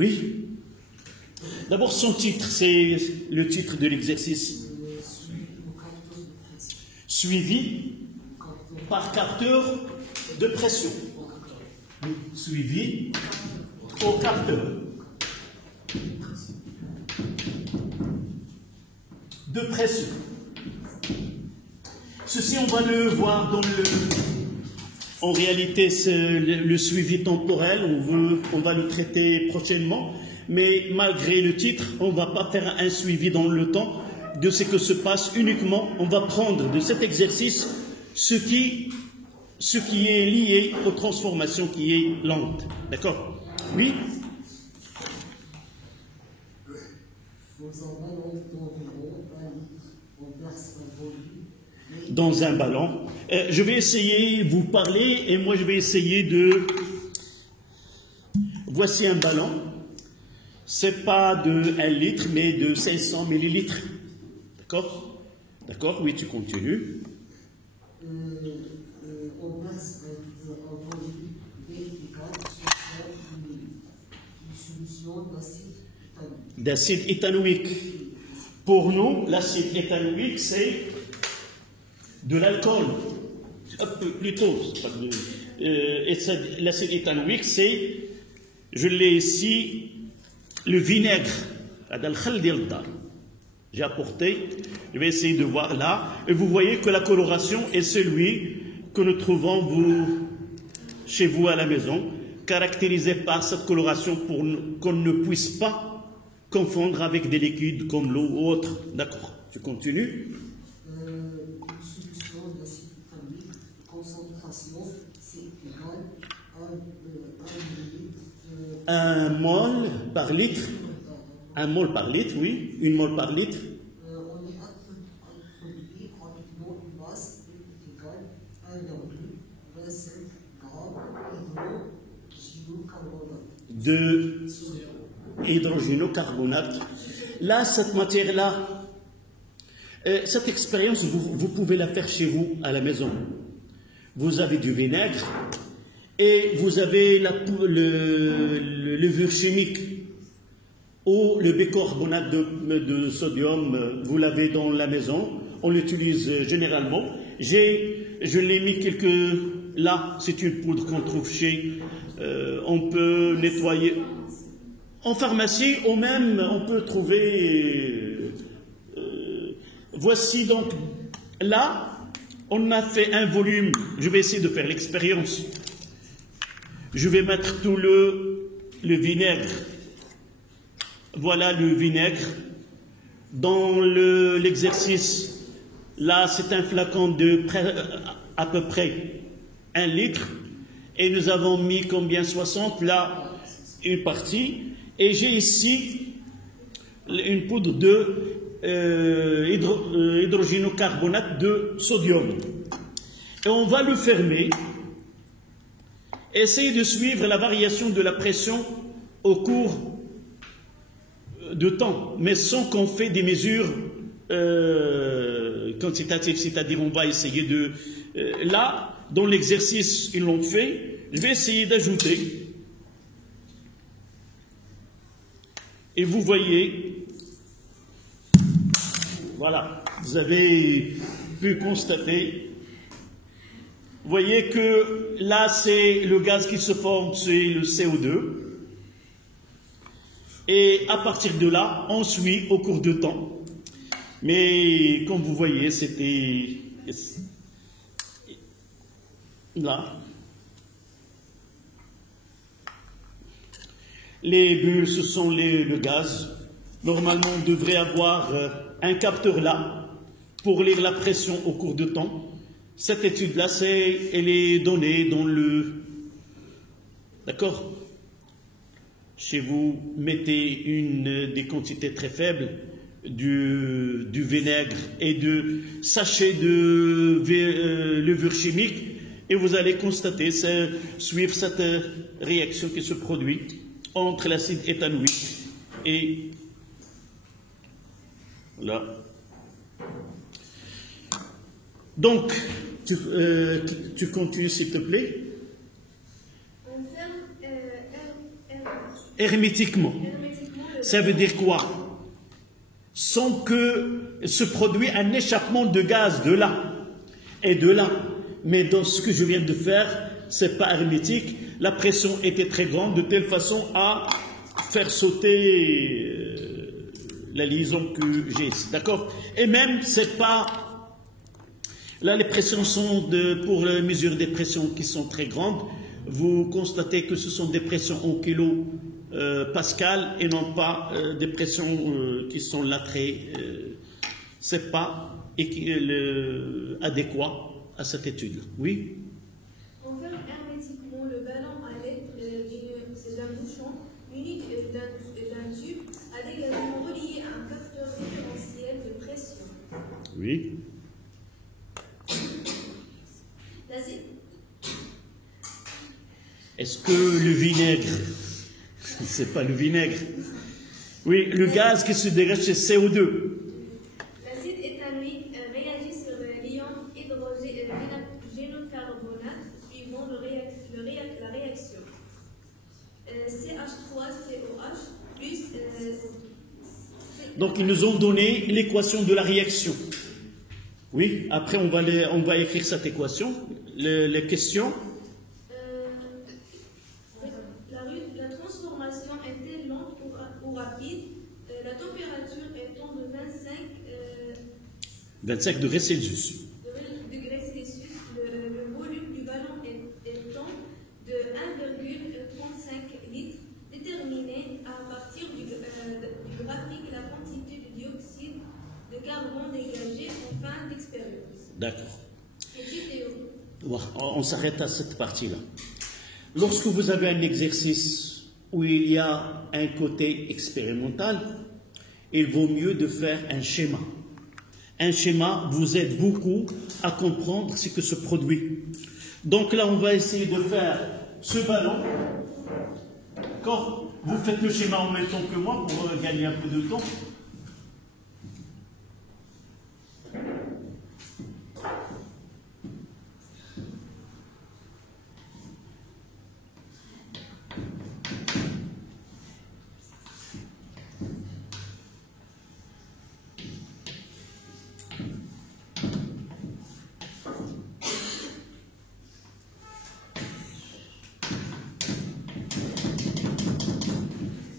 Oui. D'abord, son titre, c'est le titre de l'exercice. Suivi par capteur de pression. Suivi au capteur de pression. Ceci, on va le voir dans le... En réalité, c'est le suivi temporel, on va le traiter prochainement, mais malgré le titre, on ne va pas faire un suivi dans le temps de ce que se passe uniquement. On va prendre de cet exercice ce qui est lié aux transformations qui est lente. D'accord? Oui? Dans un ballon. Je vais essayer de vous parler et moi je vais essayer de... Voici un ballon. C'est pas de 1 litre mais de 500 millilitres. D'accord? D'accord? Oui, tu continues. On verse un produit vertical sur une solution d'acide éthanoïque. Pour nous, l'acide éthanoïque, c'est de l'alcool. Plutôt, l'acide éthanoïque, c'est, je l'ai ici, le vinaigre. J'ai apporté, je vais essayer de voir là, et vous voyez que la coloration est celui que nous trouvons chez vous à la maison, caractérisé par cette coloration pour qu'on ne puisse pas confondre avec des liquides comme l'eau ou autre. D'accord, tu continues. Une solution d'acide éthanoïque, concentration, c'est égal à 1 mol par litre. 1 mol par litre, oui. 1 mol par litre. On est introduit rapidement une masse égale à 1,25 g d'hydrogénocarbonate. Là, cette matière-là, cette expérience, vous pouvez la faire chez vous, à la maison. Vous avez du vinaigre et vous avez le levure chimique ou le bicarbonate de sodium, vous l'avez dans la maison. On l'utilise généralement. Je l'ai mis là, c'est une poudre qu'on trouve on peut nettoyer en pharmacie, ou même on peut trouver. Voici donc, là, on a fait un volume. Je vais essayer de faire l'expérience. Je vais mettre tout le vinaigre. Voilà le vinaigre. Dans l'exercice, là, c'est un flacon de à peu près 1 litre. Et nous avons mis combien? 60, là, une partie. Et j'ai ici une poudre d'hydrogénocarbonate de sodium. Et on va le fermer. Essayez de suivre la variation de la pression au cours de temps, mais sans qu'on fait des mesures quantitatives, c'est-à-dire on va essayer de... là, dans l'exercice, ils l'ont fait. Je vais essayer d'ajouter. Et vous voyez, voilà, vous avez pu constater, vous voyez que là, c'est le gaz qui se forme, c'est le CO2. Et à partir de là, on suit au cours de temps. Mais comme vous voyez, c'était là. Les bulles, ce sont le gaz. Normalement, on devrait avoir un capteur là pour lire la pression au cours de temps. Cette étude-là, elle est donnée dans le... D'accord? Chez vous, mettez des quantités très faibles du vinaigre et de sachets de levure chimique et vous allez constater, suivre cette réaction qui se produit entre l'acide éthanoïque et là. Donc, tu continues s'il te plaît. Hermétiquement. Ça veut dire quoi? Sans que se produise un échappement de gaz de là et de là. Mais dans ce que je viens de faire, c'est pas hermétique. La pression était très grande de telle façon à faire sauter la liaison que j'ai ici. D'accord? Et même, c'est pas... Là, les pressions sont pour la mesure des pressions qui sont très grandes. Vous constatez que ce sont des pressions en kilo pascal et non pas des pressions qui sont là très... c'est pas adéquat à cette étude. Oui? On ferme hermétiquement le ballon à l'aide d'un bouchon muni d'un tube à également relié à un capteur différentiel de pression. Oui. Est-ce que le vinaigre, c'est pas le vinaigre, oui, le gaz qui se dégage, c'est CO2. L'acide éthanoïque réagit sur l'ion hydrogénocarbonate suivant la réaction. CH3COH plus... Donc, ils nous ont donné l'équation de la réaction. Oui, après, on va écrire cette équation. Les questions. La transformation est-elle lente ou rapide? La température étant de 25 degrés Celsius. Le volume du ballon étant de 1,35 litres, déterminé à partir du graphique la quantité de dioxyde de carbone dégagée en fin d'expérience. D'accord. On s'arrête à cette partie-là. Lorsque vous avez un exercice où il y a un côté expérimental, il vaut mieux de faire un schéma. Un schéma vous aide beaucoup à comprendre ce que se produit. Donc là, on va essayer de faire ce ballon. Quand vous faites le schéma en même temps que moi pour gagner un peu de temps.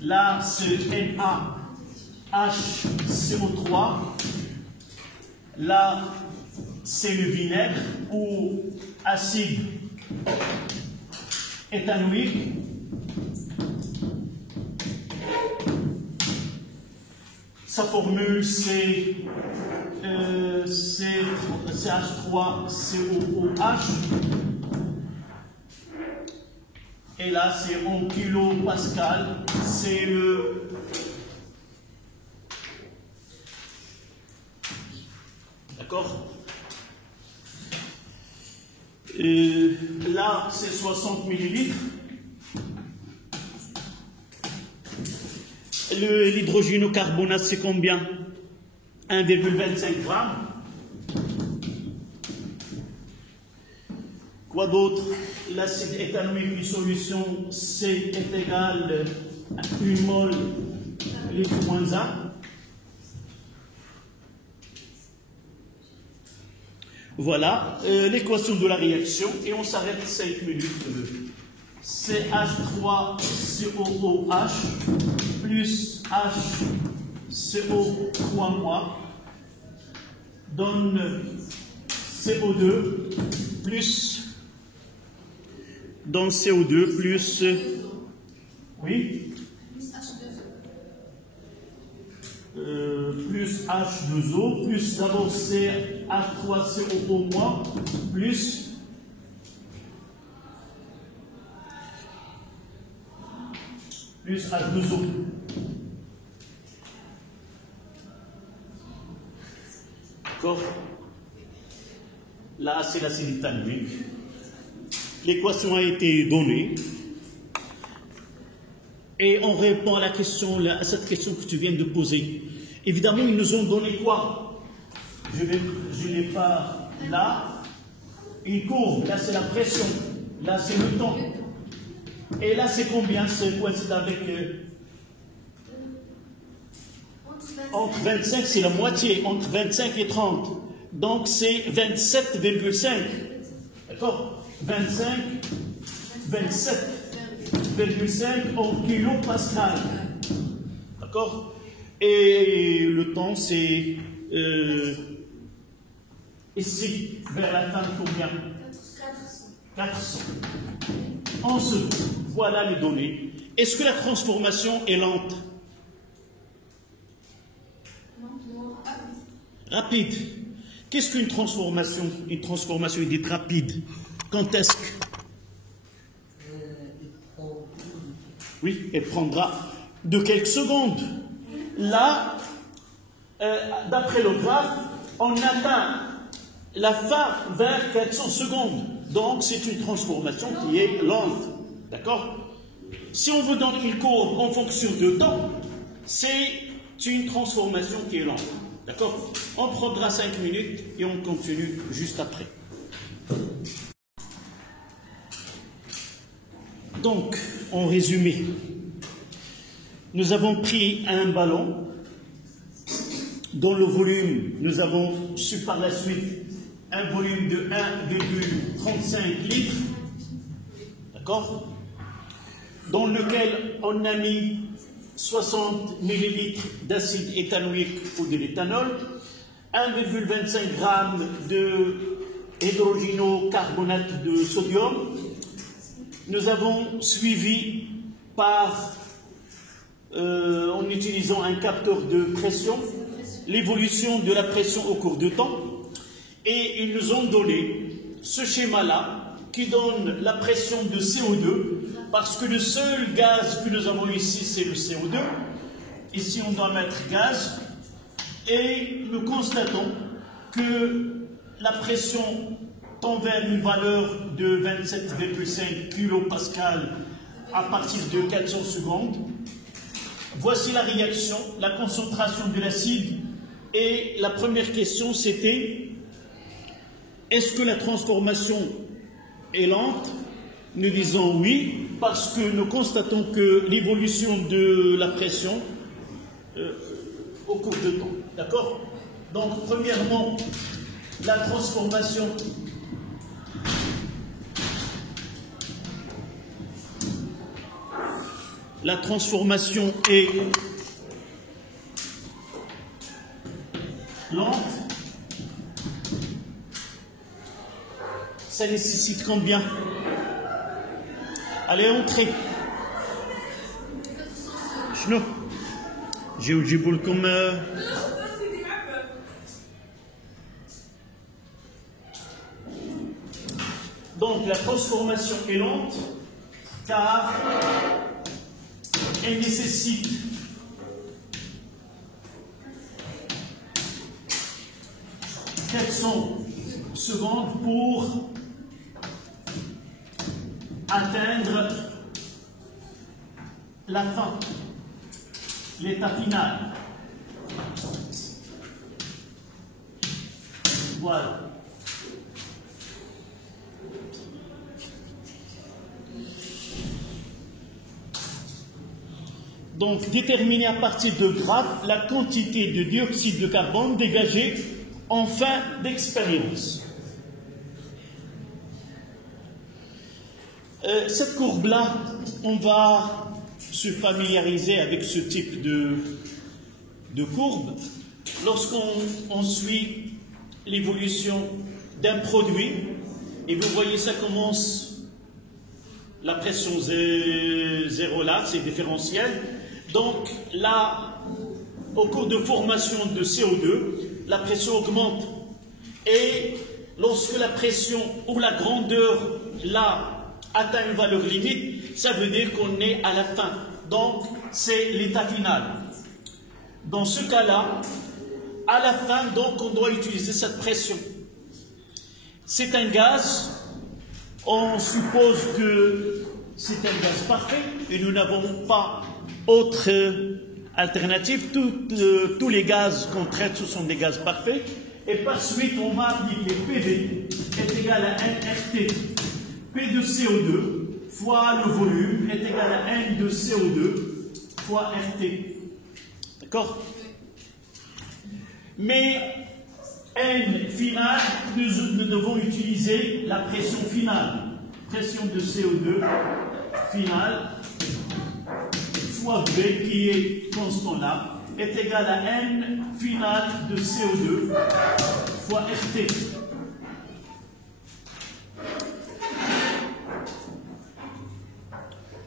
Là, c'est NaHCO3. Là, c'est le vinaigre ou acide éthanoïque. Sa formule, c'est CH3COOH. Et là, c'est en kilopascal, c'est le... D'accord? Là, c'est 60 millilitres. L'hydrogénocarbonate, c'est combien? 1,25 grammes. Quoi d'autre? L'acide éthanoïque, une solution C est égal à 1 mol litre moins 1. Voilà l'équation de la réaction et on s'arrête 5 minutes. CH3COOH plus HCO3- donne CO2 plus dans CO2 plus oui plus H2O plus d'abord CH3COO- plus H2O. D'accord? Là, c'est l'acide éthanoïque. L'équation a été donnée. Et on répond à cette question que tu viens de poser. Évidemment, ils nous ont donné quoi? Je n'ai pas là une courbe. Là, c'est la pression. Là, c'est le temps. Et là, c'est combien? C'est coïncide avec... entre 25, c'est la moitié. Entre 25 et 30. Donc, c'est 27,5. D'accord? 27,5 en kilopascal. D'accord? Et le temps, c'est... ici, vers la fin, combien? 400. En secondes. Voilà les données. Est-ce que la transformation est lente? Rapide. Qu'est-ce qu'une transformation? Une transformation est dite rapide. Quand est-ce que... Oui, elle prendra de quelques secondes. Là, d'après le graphe, on atteint la fin vers 400 secondes. Donc, c'est une transformation qui est lente. D'accord? Si on veut donner une courbe en fonction de temps, c'est une transformation qui est lente. D'accord? On prendra 5 minutes et on continue juste après. Donc, en résumé, nous avons pris un ballon dont le volume, nous avons su par la suite un volume de 1,35 litres, d'accord, dans lequel on a mis 60 millilitres d'acide éthanoïque ou de l'éthanol, 1,25 g de hydrogénocarbonate de sodium. Nous avons suivi par, en utilisant un capteur de pression, l'évolution de la pression au cours du temps. Et ils nous ont donné ce schéma-là qui donne la pression de CO2, parce que le seul gaz que nous avons ici, c'est le CO2. Ici, on doit mettre gaz. Et nous constatons que la pression tend vers une valeur de 27,5 kPa à partir de 400 secondes. Voici la réaction, la concentration de l'acide. Et la première question, c'était: est-ce que la transformation est lente? Nous disons oui, parce que nous constatons que l'évolution de la pression au cours de temps. D'accord? Donc, premièrement, la transformation est lente. Ça nécessite combien? Allez, entrez. شنو؟ جيبوا لكم Donc la transformation est lente car elle nécessite « 400 secondes pour atteindre la fin, l'état final. Voilà. Donc, déterminer à partir de graphes la quantité de dioxyde de carbone dégagée en fin d'expérience. Cette courbe-là, on va se familiariser avec ce type de courbe lorsqu'on suit l'évolution d'un produit. Et vous voyez, ça commence, la pression 0 là, c'est différentiel. Donc là, au cours de formation de CO2, la pression augmente. Et lorsque la pression ou la grandeur là atteint une valeur limite, ça veut dire qu'on est à la fin. Donc, c'est l'état final. Dans ce cas-là, à la fin, donc, on doit utiliser cette pression. C'est un gaz. On suppose que c'est un gaz parfait et nous n'avons pas autre alternative. Tous les gaz qu'on traite, ce sont des gaz parfaits. Et par suite, on va appliquer PV est égal à 1 RT. P de CO2 fois le volume est égal à N de CO2 fois RT. D'accord? Mais N final, nous devons utiliser la pression finale. Pression de CO2 finale fois V, qui est constant là, est égal à N final de CO2 fois RT.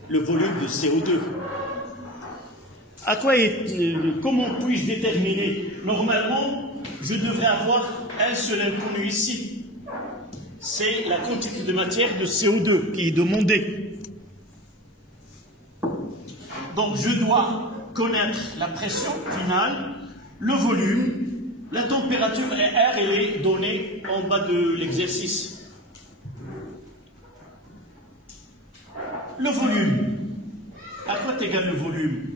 Le volume de CO2. Comment puis-je déterminer? Normalement, je devrais avoir un seul inconnu ici. C'est la quantité de matière de CO2 qui est demandée. Donc, je dois connaître la pression finale, le volume, la température et R, elle est donnée en bas de l'exercice. Le volume. À quoi est égal le volume?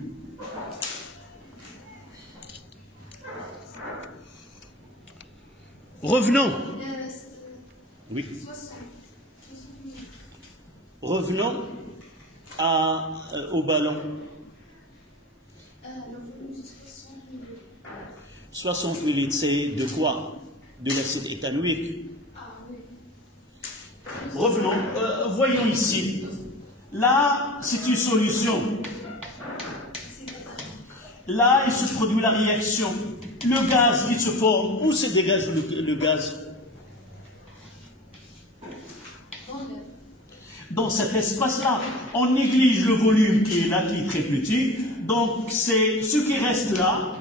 Revenons. Oui. Revenons au ballon. 60 millilitres, c'est de quoi? De l'acide éthanoïque. Revenons. Voyons ici. Là, c'est une solution. Là, il se produit la réaction. Le gaz qui se forme, où se dégage le gaz? Dans cet espace-là, on néglige le volume qui est là, qui est très petit. Donc, c'est ce qui reste là,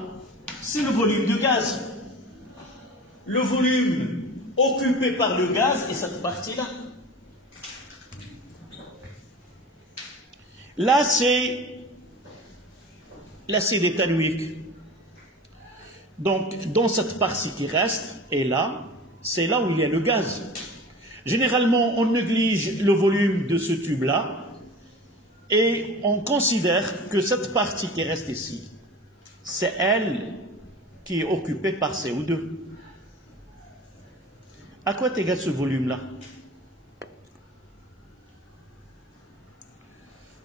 c'est le volume de gaz. Le volume occupé par le gaz est cette partie-là. Là, c'est l'acide éthanoïque. Donc, dans cette partie qui reste, et là, c'est là où il y a le gaz. Généralement, on néglige le volume de ce tube-là, et on considère que cette partie qui reste ici, c'est elle qui est occupée par CO2. À quoi est égal ce volume-là?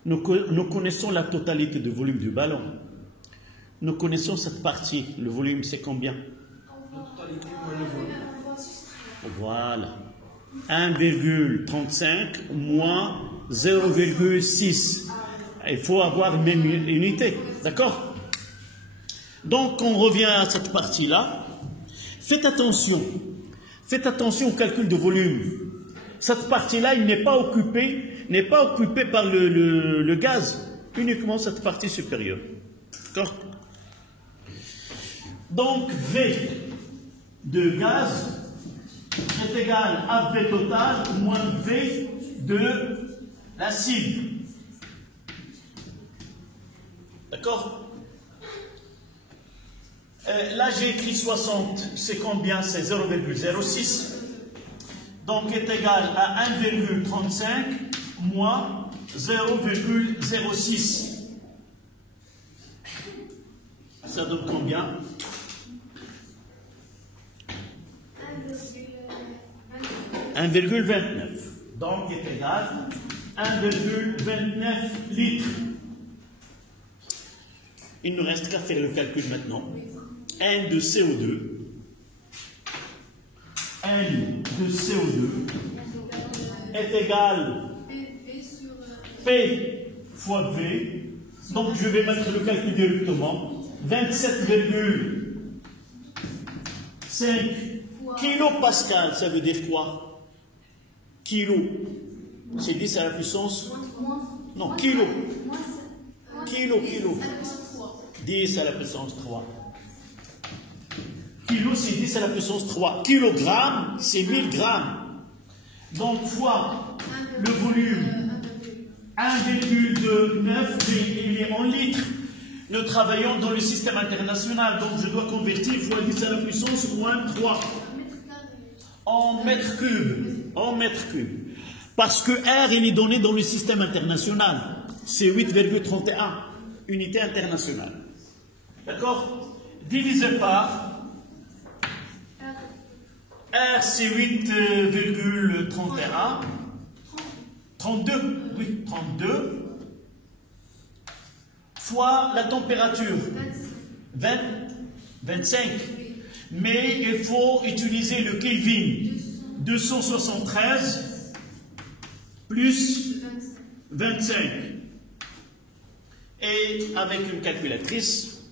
Nous connaissons la totalité du volume du ballon. Nous connaissons cette partie. Le volume, c'est combien? La totalité moins le volume. Voilà. 1,35 moins 0,6. Il faut avoir même unité. D'accord? Donc, on revient à cette partie-là. Faites attention. Faites attention au calcul de volume. Cette partie-là, il n'est pas occupée par le gaz. Uniquement cette partie supérieure. D'accord? Donc, V de gaz est égal à V total moins V de l'acide. D'accord? Là, j'ai écrit 60. C'est combien? C'est 0,06. Donc, est égal à 1,35 moins 0,06. Ça donne combien? 1,29. Donc, est égal à 1,29 litres. Il ne reste qu'à faire le calcul maintenant. N de CO2. N de CO2 est égal P fois V. Donc, je vais mettre le calcul directement. 27,5 kilopascal, ça veut dire quoi? Kilo. C'est 10 à la puissance. Non, kilo. Kilo. 10 à la puissance 3. Kilo, c'est 10 à la puissance 3. Kilogramme, c'est 1000 grammes. Donc, fois le volume 1,9, il est en litres. Nous travaillons dans le système international, donc je dois convertir fois 10 à la puissance moins 3 en mètres cubes. En mètres cubes. Parce que R, il est donné dans le système international. C'est 8,31 unités internationales. D'accord? Divisé par R, c'est 8,31. 32, oui, 32, fois la température, 25. Mais il faut utiliser le Kelvin, 273 plus 25. Et avec une calculatrice,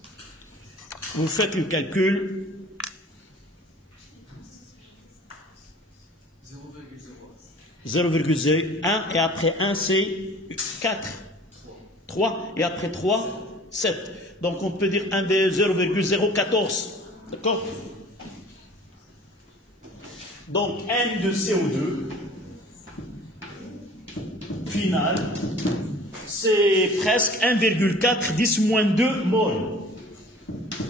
vous faites le calcul. 0,01 et après 1 c'est 4. 3 et après 3, 7. Donc on peut dire 0,014. D'accord? Donc N de CO2 final, c'est presque 1,4 10 moins 2 mol.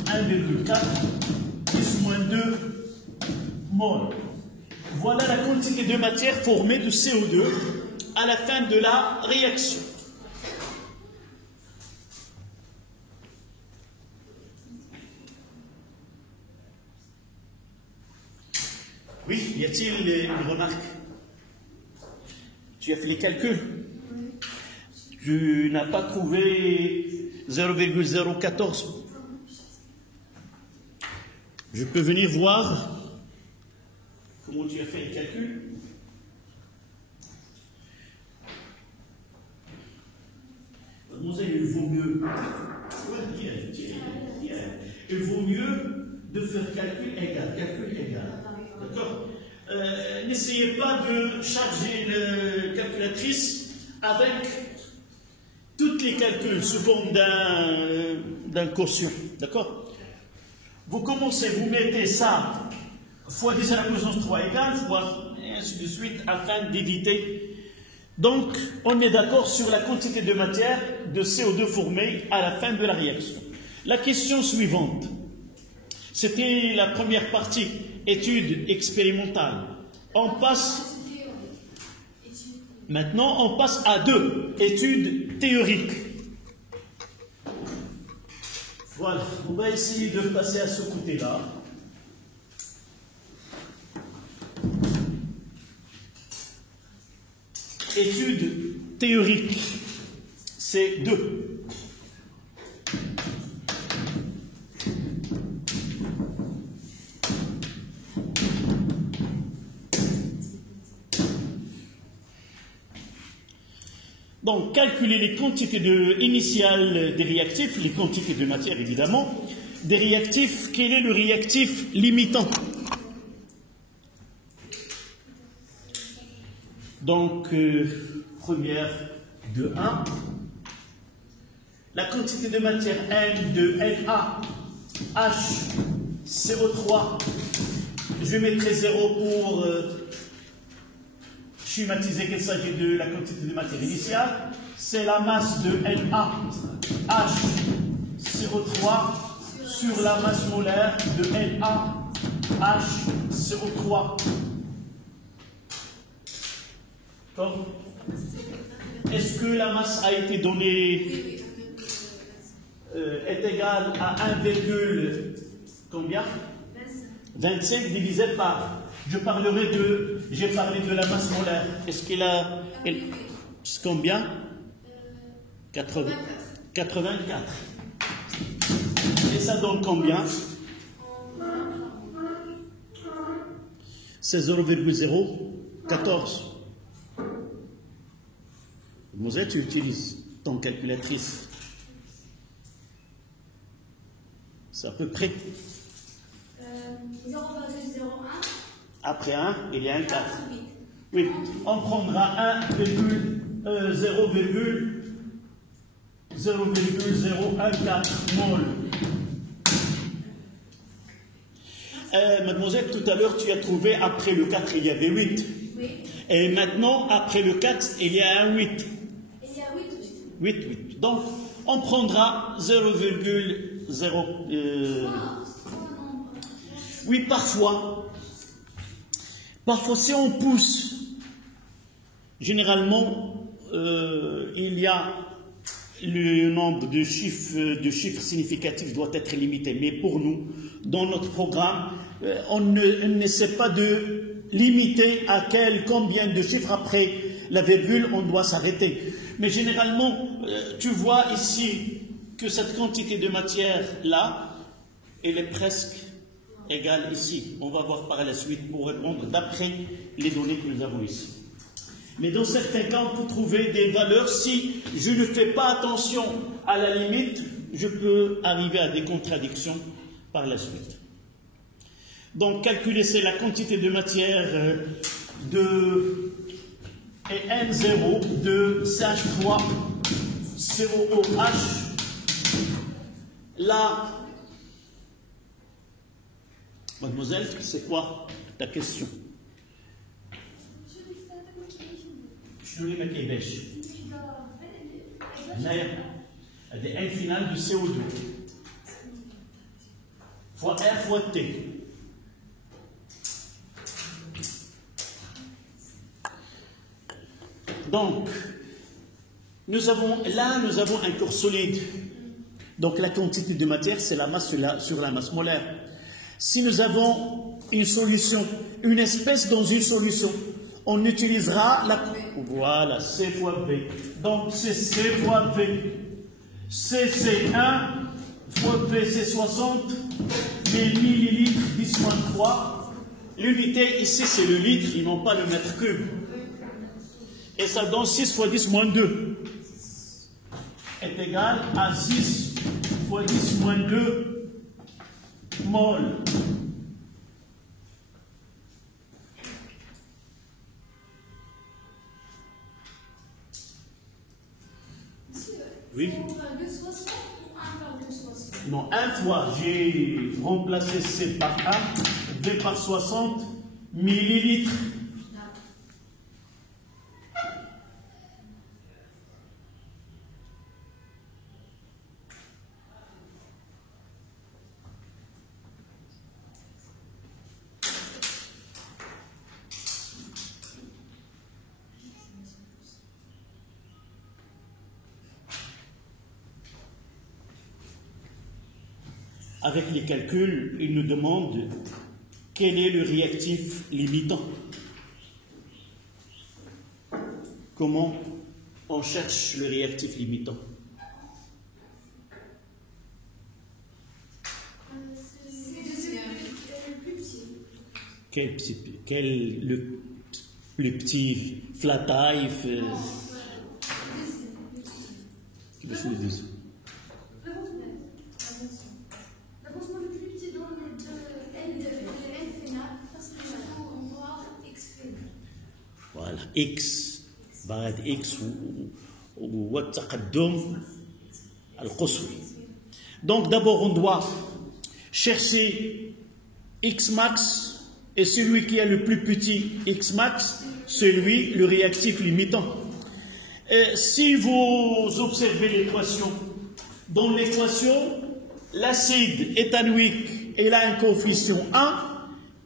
1,4 10 moins 2 mol. Voilà la quantité de matière formée de CO2 à la fin de la réaction. Oui, y a-t-il une remarque? Tu as fait les calculs? Tu n'as pas trouvé 0,014? Je peux venir voir comment tu as fait les calculs? Mademoiselle, il vaut mieux. Il vaut mieux de faire calcul égal. D'accord? N'essayez pas de charger la calculatrice avec tous les calculs sous forme d'un quotient. D'accord? Vous commencez, vous mettez ça fois 10 à la puissance 3 égale, fois et ainsi de suite, afin d'éviter. Donc, on est d'accord sur la quantité de matière de CO2 formée à la fin de la réaction. La question suivante, c'était la première partie, étude expérimentale. Maintenant, on passe à 2, études théoriques. Voilà, on va essayer de passer à ce côté-là. Études théoriques, c'est 2. Donc, calculer les quantités initiales des réactifs, les quantités de matière évidemment, des réactifs. Quel est le réactif limitant? Donc, première de 1, la quantité de matière N de Na, H03, je mettrai 0 pour schématiser qu'il s'agit de la quantité de matière initiale, c'est la masse de Na, H03 sur la masse molaire de Na, H03. Est-ce que la masse a été donnée est égale à 1, combien? 25 divisé par. J'ai parlé de la masse molaire. Est-ce qu'il a combien? 84. Et ça donne combien? C'est 0,014. Mademoiselle, tu utilises ton calculatrice. C'est à peu près. 0,01. Après 1, il y a un 4. Oui, on prendra 0,014 mol. Mademoiselle, tout à l'heure, tu as trouvé après le 4, il y avait 8. Oui. Et maintenant, après le 4, il y a un 8. Il y a 8. 8. Donc, on prendra 0,0. Oui, parfois, si on pousse, généralement, il y a le nombre de chiffres significatifs doit être limité. Mais pour nous, dans notre programme, on n'essaie pas de limiter à combien de chiffres après la virgule, on doit s'arrêter. Mais généralement, tu vois ici que cette quantité de matière-là, elle est presque égale ici. On va voir par la suite pour répondre d'après les données que nous avons ici. Mais dans certains cas, on peut trouver des valeurs. Si je ne fais pas attention à la limite, je peux arriver à des contradictions par la suite. Donc, calculer, c'est la quantité de matière de N0 de CH3 COOH. Là, mademoiselle, c'est quoi ta question? شنو اللي ما كيبانش؟ هنايا هذه ان فينال دو سي او 2 فوا ار فوا تي. Donc, nous avons un corps solide. Donc, la quantité de matière, c'est la masse sur la masse molaire. Si nous avons une solution, une espèce dans une solution, on utilisera la... Voilà, C fois B. Donc, c'est C fois B. C, c'est 1, fois B, c'est 60, les millilitres, 10 moins 3. L'unité, ici, c'est le litre, ils n'ont pas le mètre cube. Et ça donne 6 fois 10 moins 2 est égal à 6 fois 10 moins 2 mol. Oui. Non, 1 fois, j'ai remplacé C par 1, 2 par 60 millilitres. Avec les calculs, il nous demande quel est le réactif limitant. Comment on cherche le réactif limitant? Quel le plus petit? Flat life Qu'est-ce que je dis? Voilà, X بعد X والتقدم القصوي. Donc d'abord on doit chercher X max et celui qui est le plus petit X max, c'est lui le réactif limitant. Si vous observez l'équation, dans l'équation, l'acide éthanoïque il a un coefficient 1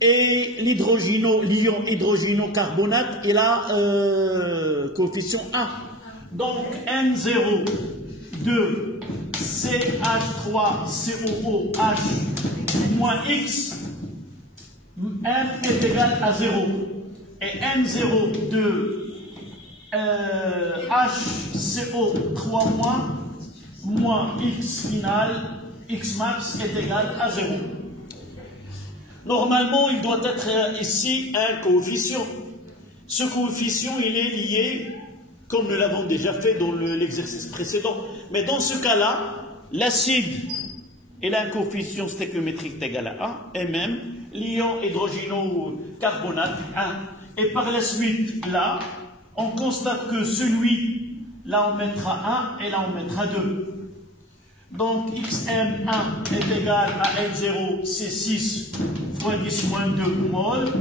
et l'ion hydrogénocarbonate il a coefficient 1. Donc N0 de CH3COOH moins X, M est égal à 0. Et N0 de HCO3- moins X final, X max est égal à 0. Normalement, il doit être ici un coefficient. Ce coefficient, il est lié, comme nous l'avons déjà fait dans l'exercice précédent. Mais dans ce cas-là, l'acide, il a un coefficient stéchiométrique égal à 1, et même l'ion hydrogénocarbonate 1. Et par la suite, là, on constate que celui, là on mettra 1 et là on mettra 2. Donc XM1 est égal à N0, c'est 6 fois 10 moins 2 mol,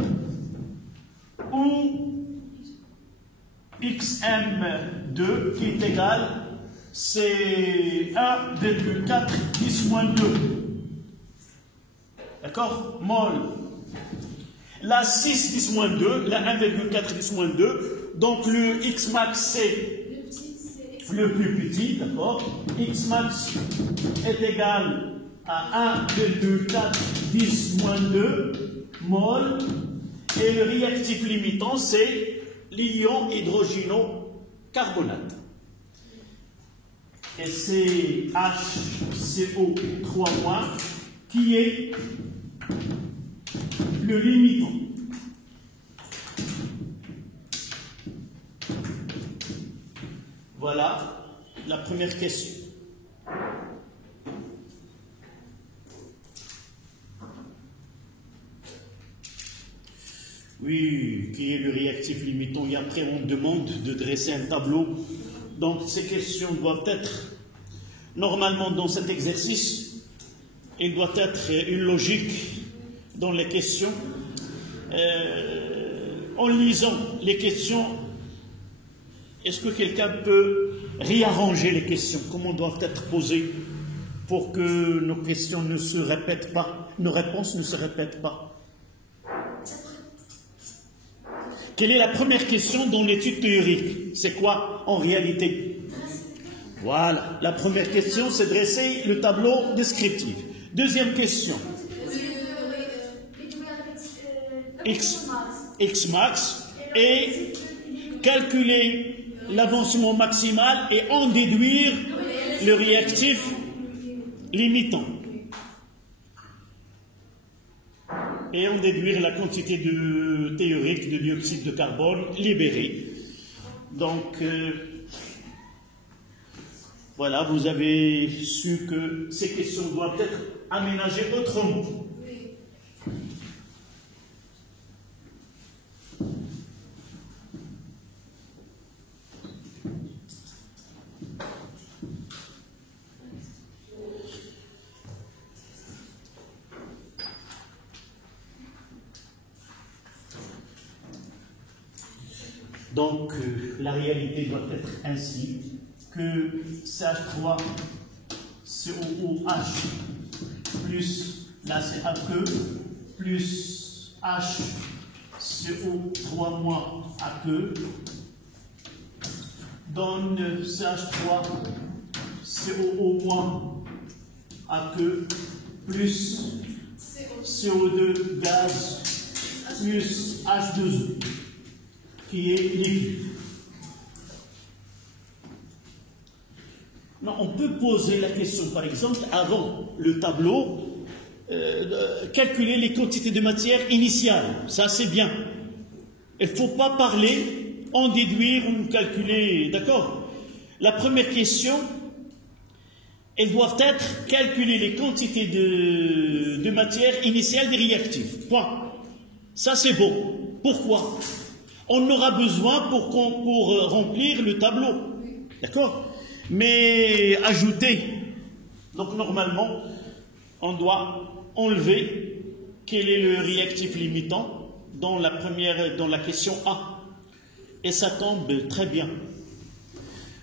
ou XM2 qui est égal, c'est 1,4 10 moins 2. D'accord? Mol. La 6 10 moins 2, la 1,4 10 moins 2, donc le X max c'est le plus petit, d'accord? X max est égal à 1,4 10 moins 2 mol, et le réactif limitant c'est l'ion hydrogénocarbonate. Et c'est HCO3- qui est le limitant. Voilà la première question. Oui, qui est le réactif limitant? Et après, on demande de dresser un tableau. Donc, ces questions doivent être, normalement, dans cet exercice, il doit être une logique dans les questions. En lisant les questions, est-ce que quelqu'un peut réarranger les questions? Comment doivent être posées pour que nos questions ne se répètent pas, nos réponses ne se répètent pas? Quelle est la première question dans l'étude théorique? C'est quoi en réalité? Voilà, la première question, c'est dresser le tableau descriptif. Deuxième question. X max et calculer l'avancement maximal et en déduire le réactif limitant. Et en déduire la quantité théorique de dioxyde de carbone libérée. Donc, voilà, vous avez su que ces questions doivent être aménagées autrement. Donc, la réalité doit être ainsi que CH3 COOH plus la CAQ plus H CO3- AQ donne CH3 COO- AQ plus CO2 gaz plus H2O qui est liquide. Non, on peut poser la question, par exemple, avant le tableau, calculer les quantités de matière initiale. Ça, c'est bien. Il ne faut pas parler, en déduire ou calculer. D'accord? La première question, elles doivent être calculer les quantités de matière initiale des réactifs. Point. Ça, c'est bon. Pourquoi? On aura besoin pour remplir le tableau. D'accord? Mais ajouter. Donc, normalement, on doit enlever quel est le réactif limitant dans la question A. Et ça tombe très bien.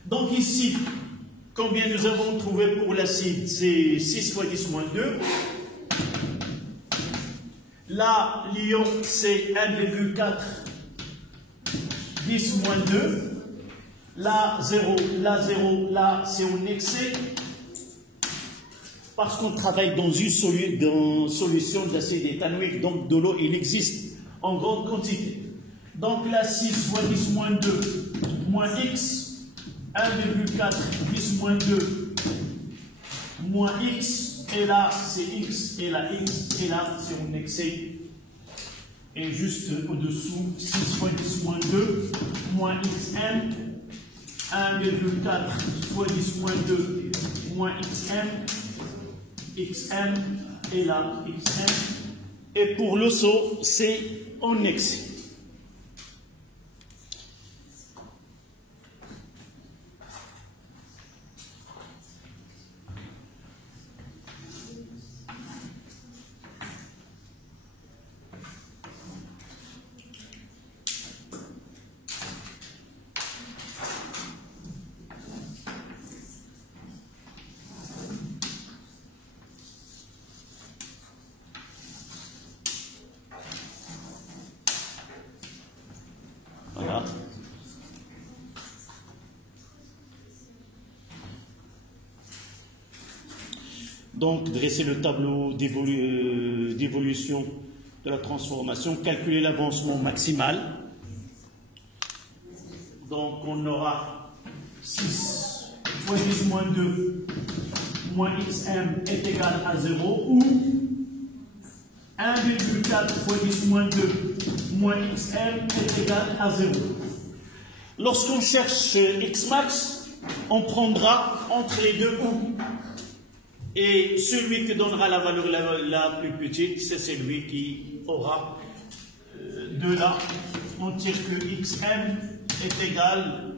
Donc, ici, combien nous avons trouvé pour l'acide? C'est 6 fois 10 moins 2. Là, l'ion, c'est 1,4 10 moins 2. Là, 0, là, c'est en excès. Parce qu'on travaille dans une solution d'acide éthanoïque, donc de l'eau, il existe en grande quantité. Donc là, 6 fois 10 moins 2, moins x, 1,4 10 moins 2, moins x, et là, c'est x, et là, x, et là, c'est en excès. Et juste au-dessous, 6 fois 10 moins 2, moins xm, 1,4 fois 10 moins 2, moins xm, xm, et là, xm. Et pour le saut, c'est en excès. Voilà. Donc, dresser le tableau d'évolution de la transformation, calculer l'avancement maximal Donc on aura 6 fois 10 moins 2 moins xm est égal à 0, ou 1,4 fois 10 moins 2 moins xm est égal à 0. Lorsqu'on cherche x max, on prendra entre les deux ou. Et celui qui donnera la valeur la plus petite, c'est celui qui aura de là. On tire que xm est égal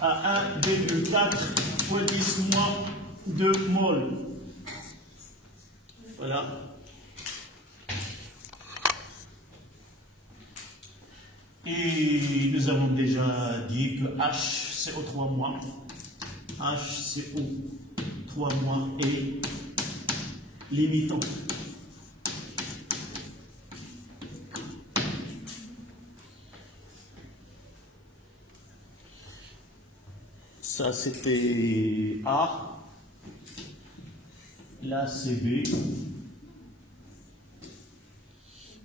à 1,4 fois 10 moins 2 mol. Voilà. Et nous avons déjà dit que HCO3-, HCO3- est limitant. Ça c'était A, là c'est B.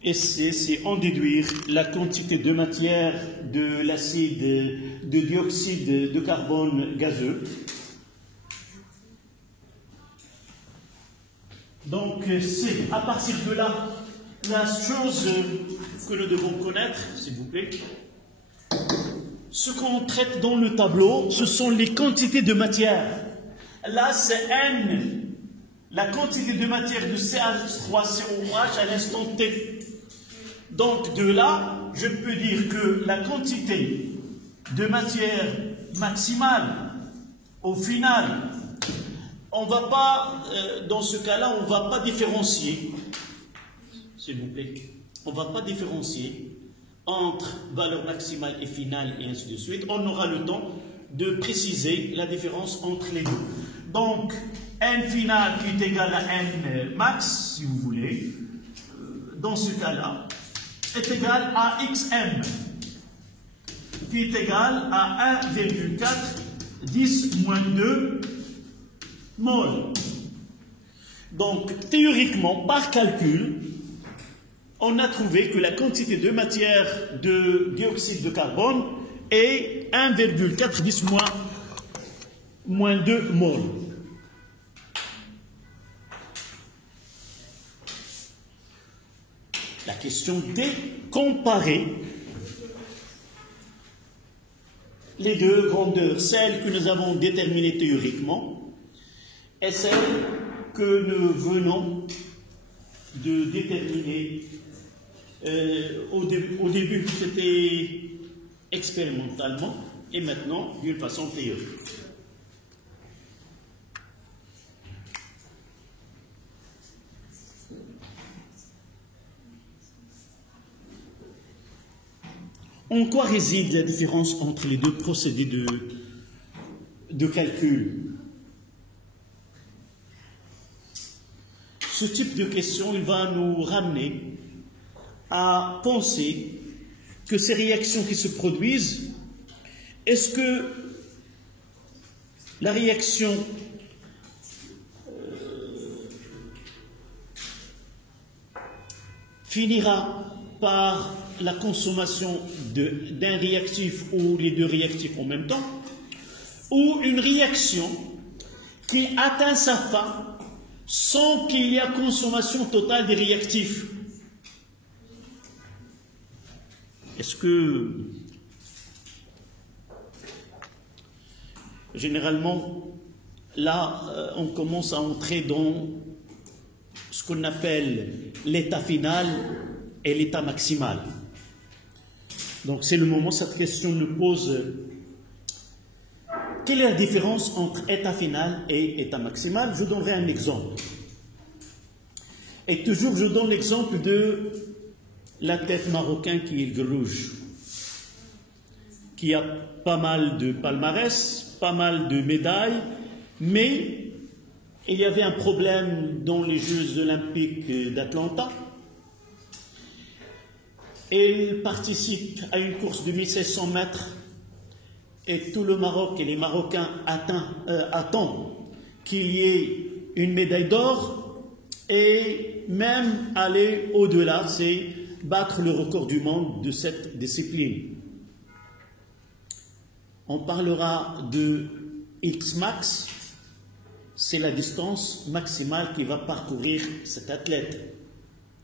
Et c'est en déduire la quantité de matière de l'acide de dioxyde de carbone gazeux. Donc c'est à partir de là la chose que nous devons connaître, s'il vous plaît. Ce qu'on traite dans le tableau, ce sont les quantités de matière. Là c'est N, la quantité de matière de CH3COH à l'instant T. Donc de là, je peux dire que la quantité de matière maximale, au final, on va pas, dans ce cas-là, on ne va pas différencier, s'il vous plaît, on ne va pas différencier entre valeur maximale et finale et ainsi de suite. On aura le temps de préciser la différence entre les deux. Donc, N final est égal à N max, si vous voulez, dans ce cas-là, est égal à xm, qui est égal à 1,4 10 moins 2 mol. Donc, théoriquement, par calcul, on a trouvé que la quantité de matière de dioxyde de carbone est 1,4 10 moins 2 mol. La question D, comparer les deux grandeurs, celle que nous avons déterminée théoriquement et celle que nous venons de déterminer au début, c'était expérimentalement et maintenant d'une façon théorique. En quoi réside la différence entre les deux procédés de calcul? Ce type de question, il va nous ramener à penser que ces réactions qui se produisent, est-ce que la réaction finira par la consommation d'un réactif ou les deux réactifs en même temps, ou une réaction qui atteint sa fin sans qu'il y ait consommation totale des réactifs? Est-ce que, généralement, là, on commence à entrer dans ce qu'on appelle l'état final et l'état maximal. Donc c'est le moment où cette question nous pose quelle est la différence entre état final et état maximal. Je donnerai un exemple. Et toujours je donne l'exemple de l'athlète marocain qui est Guerrouj, qui a pas mal de palmarès, pas mal de médailles, mais il y avait un problème dans les Jeux olympiques d'Atlanta. Et il participe à une course de 1600 mètres et tout le Maroc et les Marocains attendent qu'il y ait une médaille d'or et même aller au-delà, c'est battre le record du monde de cette discipline. On parlera de X max, c'est la distance maximale qui va parcourir cet athlète,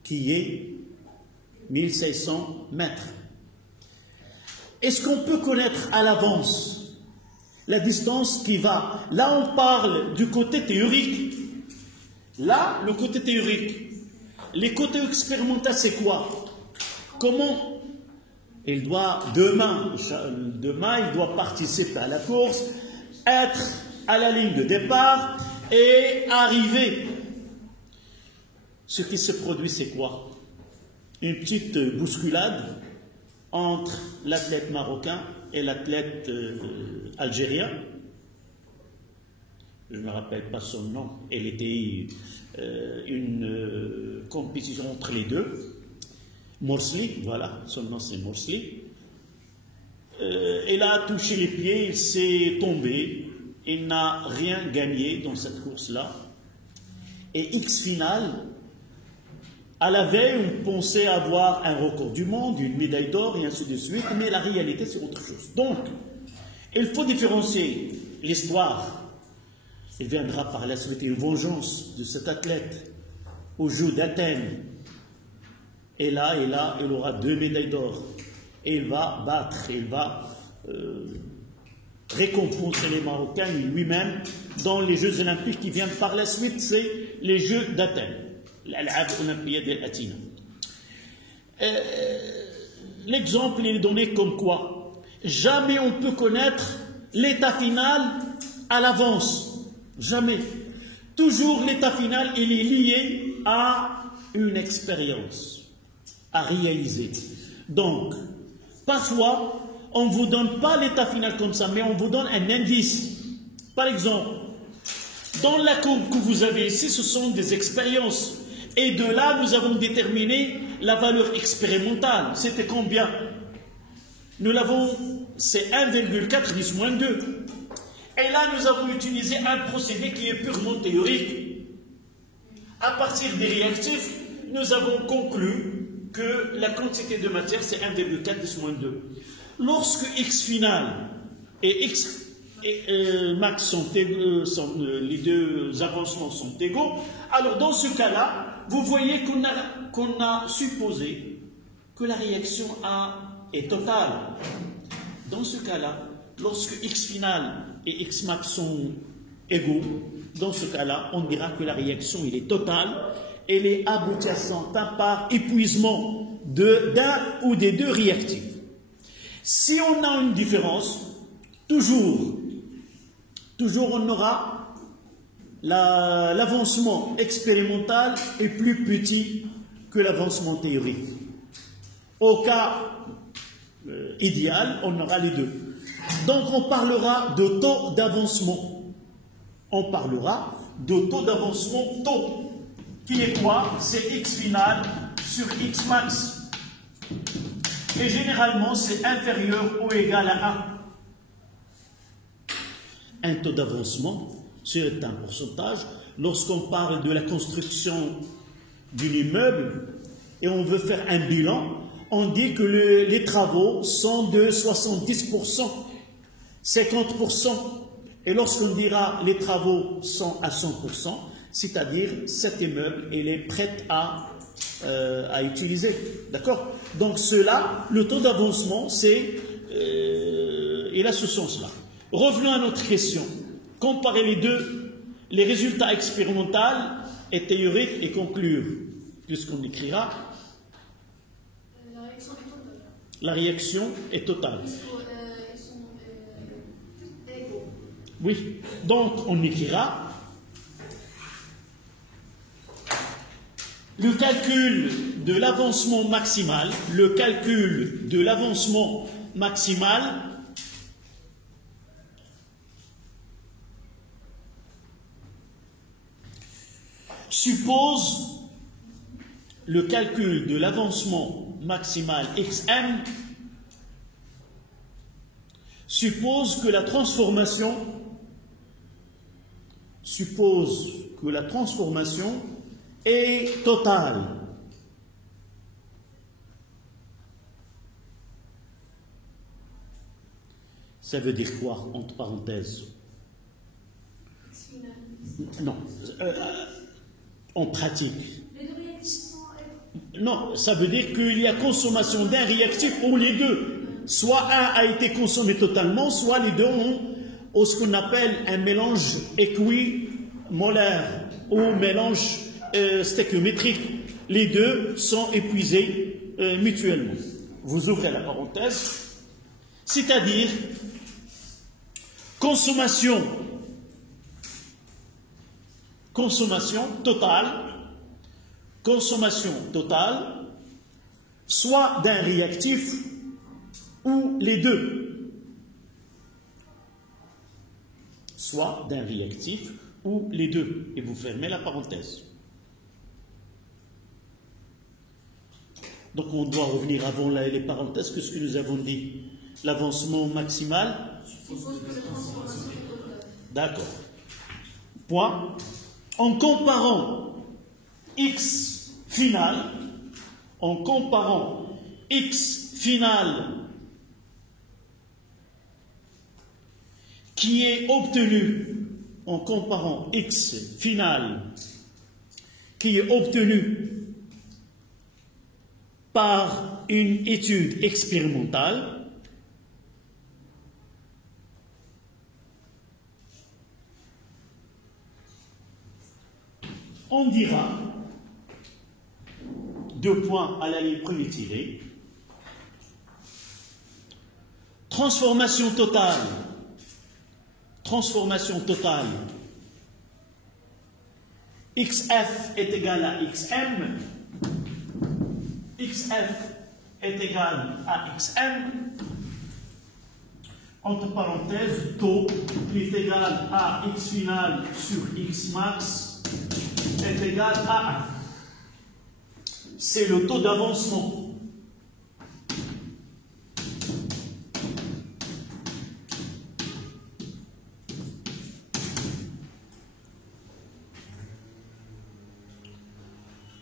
qui est 1600 mètres. Est-ce qu'on peut connaître à l'avance la distance qui va? Là, on parle du côté théorique. Là, le côté théorique. Les côtés expérimentaux, c'est quoi? Comment il doit, demain, il doit participer à la course, être à la ligne de départ et arriver. Ce qui se produit, c'est quoi? Une petite bousculade entre l'athlète marocain et l'athlète algérien. Je ne me rappelle pas son nom. Elle était une compétition entre les deux. Morsli, voilà, son nom c'est Morsli. Il a touché les pieds, il s'est tombé. Il n'a rien gagné dans cette course-là. Et X finale, à la veille, on pensait avoir un record du monde, une médaille d'or et ainsi de suite, mais la réalité c'est autre chose. Donc, il faut différencier l'histoire. Il viendra par la suite une vengeance de cet athlète aux Jeux d'Athènes. Et là, il aura 2 médailles d'or. Et il va battre, il va récompenser les Marocains et lui-même dans les Jeux olympiques qui viennent par la suite, c'est les Jeux d'Athènes. L'Al'ab Olympiyad al-Athina. L'exemple est donné comme quoi jamais on peut connaître l'état final à l'avance. Jamais. Toujours l'état final, il est lié à une expérience à réaliser. Donc, parfois, on ne vous donne pas l'état final comme ça, mais on vous donne un indice. Par exemple, dans la courbe que vous avez ici, ce sont des expériences. Et de là, nous avons déterminé la valeur expérimentale. C'était combien? Nous l'avons, c'est 1,4 10 moins 2. Et là, nous avons utilisé un procédé qui est purement théorique. À partir des réactifs, nous avons conclu que la quantité de matière, c'est 1,4 10 moins 2. Lorsque X final et X max sont les deux avancements sont égaux, alors dans ce cas-là, vous voyez qu'on a supposé que la réaction est totale. Dans ce cas-là, lorsque X final et X max sont égaux, dans ce cas-là, on dira que la réaction elle est totale, elle est aboutissante par épuisement d'un ou des deux réactifs. Si on a une différence, toujours on aura l'avancement expérimental est plus petit que l'avancement théorique. Au cas idéal, on aura les deux. Donc on parlera de taux d'avancement. On parlera de taux d'avancement taux, qui est quoi? C'est X final sur X max. Et généralement, c'est inférieur ou égal à 1. Un taux d'avancement, c'est un pourcentage. Lorsqu'on parle de la construction d'un immeuble et on veut faire un bilan, on dit que les travaux sont de 70%, 50%. Et lorsqu'on dira les travaux sont à 100%, c'est-à-dire cet immeuble, il est prêt à utiliser. D'accord? Donc cela, le taux d'avancement, il a ce sens-là. Revenons à notre question. Comparer les deux, les résultats expérimentaux et théoriques et conclure. Puisqu'on écrira, la réaction est totale. Ils sont égaux. Oui. Donc on écrira le calcul de l'avancement maximal, suppose le calcul de l'avancement maximal xm suppose que la transformation est totale. Ça veut dire quoi, entre parenthèses? Non, en pratique. Les deux réactifs sont... Non, ça veut dire qu'il y a consommation d'un réactif ou les deux. Soit un a été consommé totalement, soit les deux ont ce qu'on appelle un mélange équimolaire ou mélange stéchiométrique. Les deux sont épuisés mutuellement. Vous ouvrez la parenthèse, c'est-à-dire consommation totale, soit d'un réactif ou les deux. Soit d'un réactif ou les deux. Et vous fermez la parenthèse. Donc on doit revenir avant les parenthèses que ce que nous avons dit. L'avancement maximal. D'accord. Point. En comparant X final, qui est obtenu, en comparant X final qui est obtenu par une étude expérimentale, on dira, deux points à la ligne primitive, transformation totale, XF est égal à XM, XF est égal à XM, entre parenthèses, taux qui est égal à X final sur X max est égal à 1. C'est le taux d'avancement.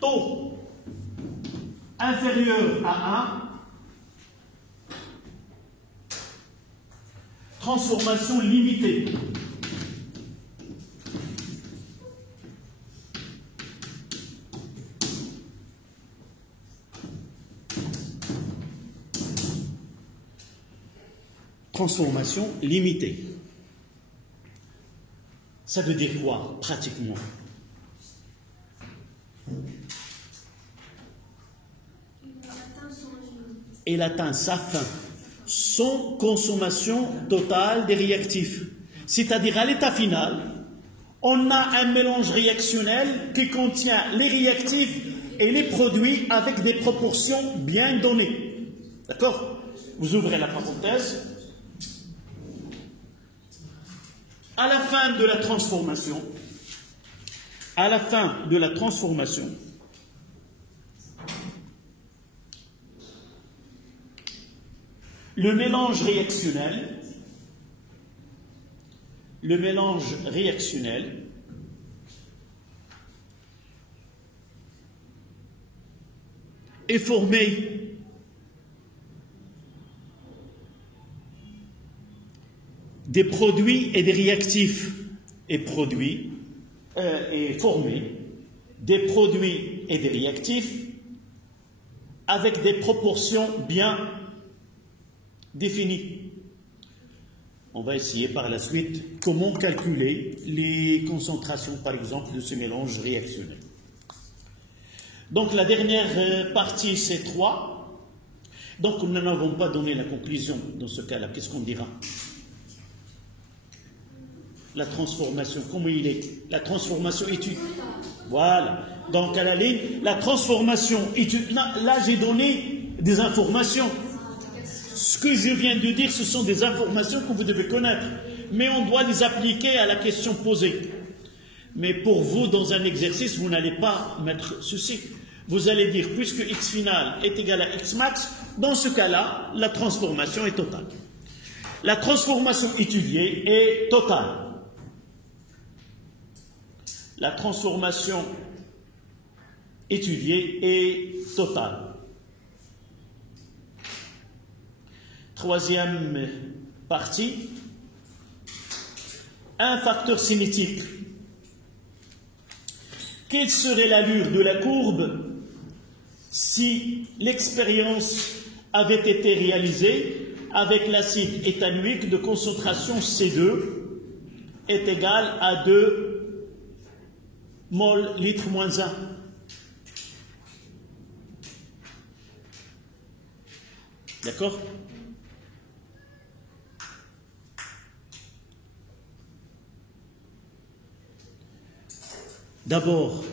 Taux inférieur à 1, transformation limitée. Transformation limitée. Ça veut dire quoi, pratiquement? Elle atteint sa fin sans consommation totale des réactifs. C'est-à-dire, à l'état final, on a un mélange réactionnel qui contient les réactifs et les produits avec des proportions bien données. D'accord? Vous ouvrez la parenthèse. À la fin de la transformation, le mélange réactionnel est formé des produits et des réactifs et formé des produits et des réactifs avec des proportions bien définies. On va essayer par la suite comment calculer les concentrations, par exemple, de ce mélange réactionnel. Donc la dernière partie, c'est 3. Donc nous n'avons pas donné la conclusion dans ce cas-là. Qu'est-ce qu'on dira? La transformation, comment il est? La transformation étude. Voilà. Donc à la ligne, la transformation étude. Là j'ai donné des informations. Ce que je viens de dire, ce sont des informations que vous devez connaître. Mais on doit les appliquer à la question posée. Mais pour vous, dans un exercice, vous n'allez pas mettre ceci. Vous allez dire, puisque x final est égal à x max, dans ce cas-là, la transformation est totale. La transformation étudiée est totale. La transformation étudiée est totale. Troisième partie, un facteur cinétique. Quelle serait l'allure de la courbe si l'expérience avait été réalisée avec l'acide éthanoïque de concentration C2 est égal à 2 mol litre moins 1. D'accord? D'abord,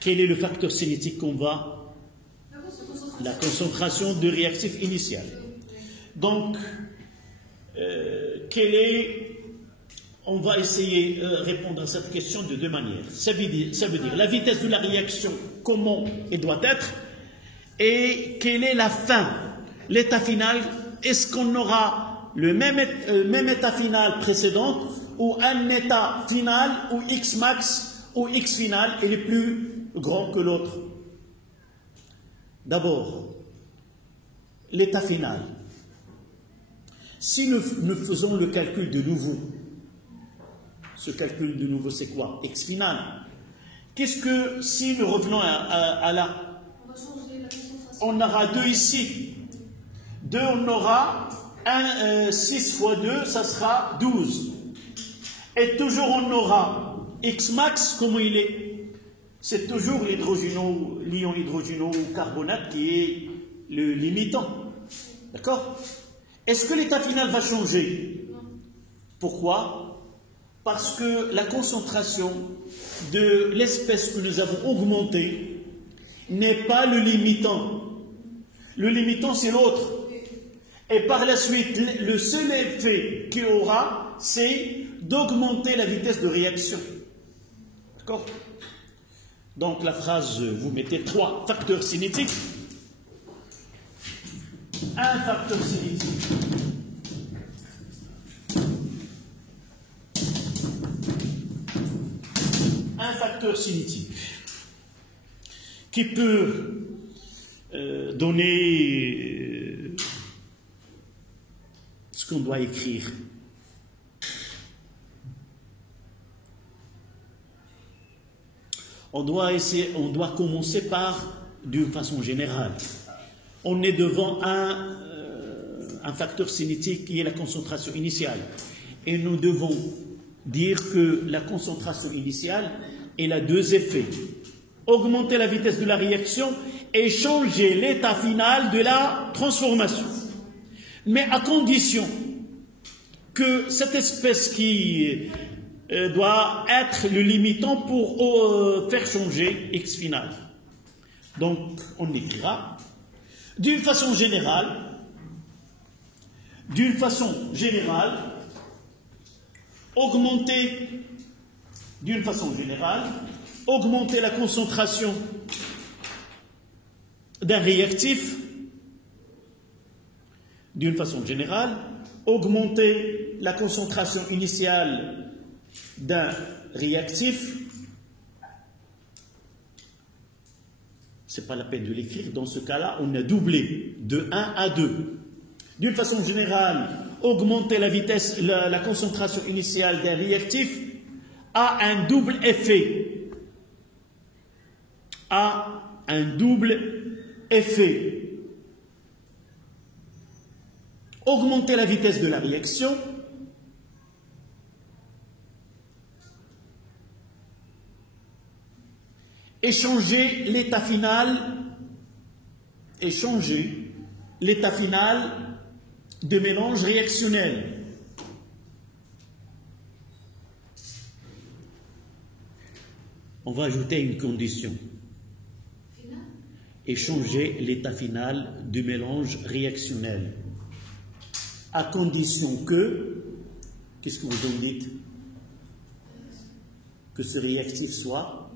quel est le facteur cinétique qu'on va? La concentration de réactif initial. Donc, on va essayer de répondre à cette question de deux manières. Ça veut dire la vitesse de la réaction, comment elle doit être, et quelle est la fin, l'état final. Est-ce qu'on aura le même état final précédent, ou un état final où X max ou X final est plus grand que l'autre? D'abord, l'état final. Si nous faisons le calcul de nouveau, ce calcul de nouveau c'est quoi? X final. Qu'est-ce que, si nous revenons à là, on aura 2 ici. 2, on aura 6 fois 2, ça sera 12. Et toujours on aura X max, comment il est? C'est toujours l'ion hydrogénocarbonate qui est le limitant. D'accord? Est-ce que l'état final va changer? Non. Pourquoi? Parce que la concentration de l'espèce que nous avons augmentée n'est pas le limitant. Le limitant, c'est l'autre. Et par la suite, le seul effet qu'il aura, c'est d'augmenter la vitesse de réaction. D'accord? Donc la phrase, vous mettez 3 facteurs cinétiques. Un facteur cinétique. Un facteur cinétique qui peut donner ce qu'on doit écrire. On doit commencer par, d'une façon générale. On est devant un facteur cinétique qui est la concentration initiale. Et nous devons dire que la concentration initiale, elle a 2 effets. Augmenter la vitesse de la réaction et changer l'état final de la transformation. Mais à condition que cette espèce qui doit être le limitant pour faire changer X final. Donc, on écrira d'une façon générale, augmenter la concentration d'un réactif, d'une façon générale, augmenter la concentration initiale d'un réactif, c'est pas la peine de l'écrire, dans ce cas-là, on a doublé de 1 à 2. D'une façon générale, augmenter la vitesse, la concentration initiale d'un réactif a un double effet. Augmenter la vitesse de la réaction et changer l'état final de mélange réactionnel. On va ajouter une condition. Et changer l'état final du mélange réactionnel. À condition que, qu'est-ce que vous en dites? Que ce réactif soit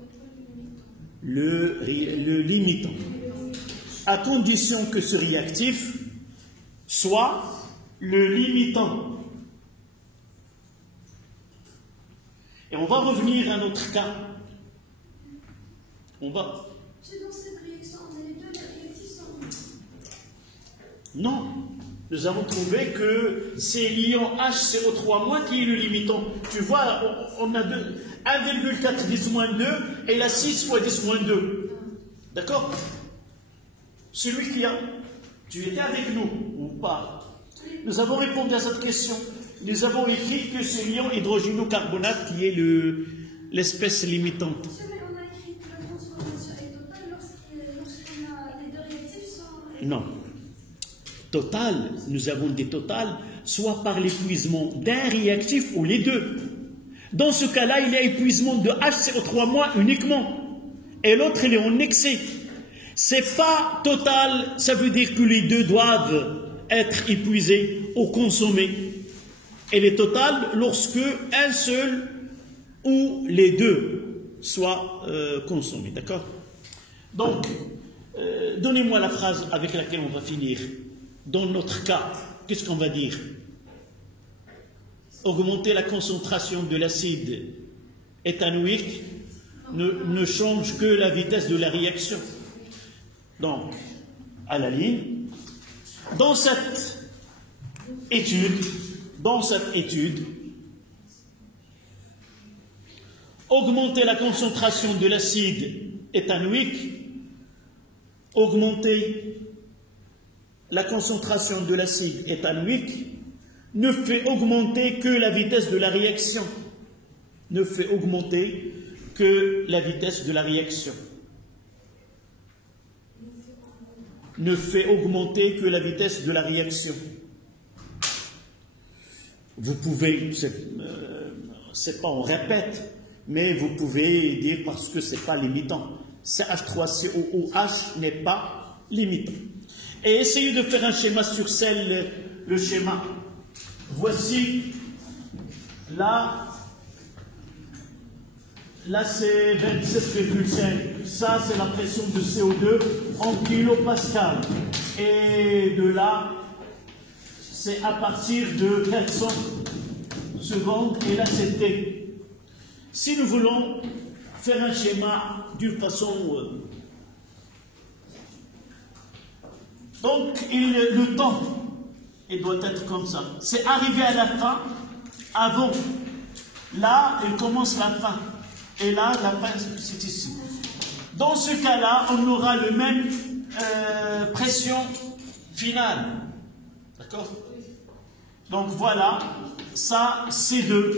le limitant. À condition que ce réactif soit le limitant. Et on va revenir à notre cas. C'est dans cette réaction, on a les 2 réactifs ensemble. Non. nous avons trouvé que c'est l'ion HCO3- qui est le limitant. Tu vois, on a 1,4 10-2 et la 6 fois 10-2. D'accord? Celui qui a... Tu étais avec nous ou pas? Nous avons répondu à cette question. Nous avons écrit que c'est l'ion hydrogénocarbonate qui est l'espèce limitante. Mais on a écrit que la transformation est totale lorsqu'on a les deux réactifs sont... Non. Total, nous avons des totales, soit par l'épuisement d'un réactif ou les deux. Dans ce cas-là, il y a épuisement de HCO3- uniquement. Et l'autre, il est en excès. C'est pas total, ça veut dire que les deux doivent être épuisés ou consommés. Elle est totale lorsque un seul ou les deux soient consommés. D'accord? Donc, donnez-moi la phrase avec laquelle on va finir. Dans notre cas, qu'est-ce qu'on va dire? Augmenter la concentration de l'acide éthanoïque ne change que la vitesse de la réaction. Donc, à la ligne, dans cette étude, augmenter la concentration de l'acide éthanoïque, augmenter la concentration de l'acide éthanoïque ne fait augmenter que la vitesse de la réaction. Ne fait augmenter que la vitesse de la réaction. Ne fait augmenter que la vitesse de la réaction. Vous pouvez, c'est pas on répète, mais vous pouvez dire parce que c'est pas limitant. CH3COOH n'est pas limitant. Et essayez de faire un schéma sur le schéma. Voici, là c'est 27,5. Ça, c'est la pression de CO2 en kilopascal. Et de là, c'est à partir de 400 secondes. Et là, c'est T. Si nous voulons faire un schéma d'une façon... donc, le temps, il doit être comme ça. C'est arrivé à la fin, avant. Là, il commence la fin. Et là, la fin, c'est ici. Dans ce cas-là, on aura le même pression finale. D'accord? Donc voilà, ça, C2.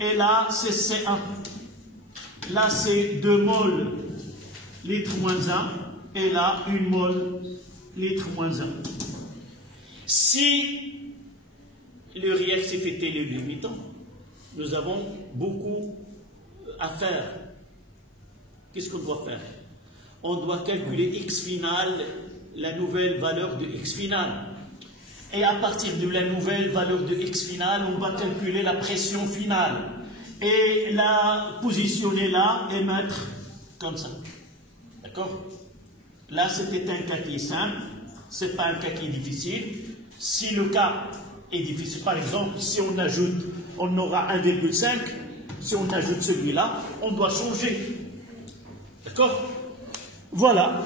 Et là, c'est C1. Là, c'est 2 moles litre moins 1. Et là, 1 mole litre moins 1. Si le réactif était le limitant, nous avons beaucoup à faire. Qu'est-ce qu'on doit faire? On doit calculer x final, la nouvelle valeur de x final. Et à partir de la nouvelle valeur de x final, on va calculer la pression finale. Et la positionner là et mettre comme ça. D'accord? Là, c'était un cas qui est simple. Ce n'est pas un cas qui est difficile. Si le cas est difficile, par exemple, si on ajoute, on aura 1,5. Si on ajoute celui-là, on doit changer. D'accord? Voilà.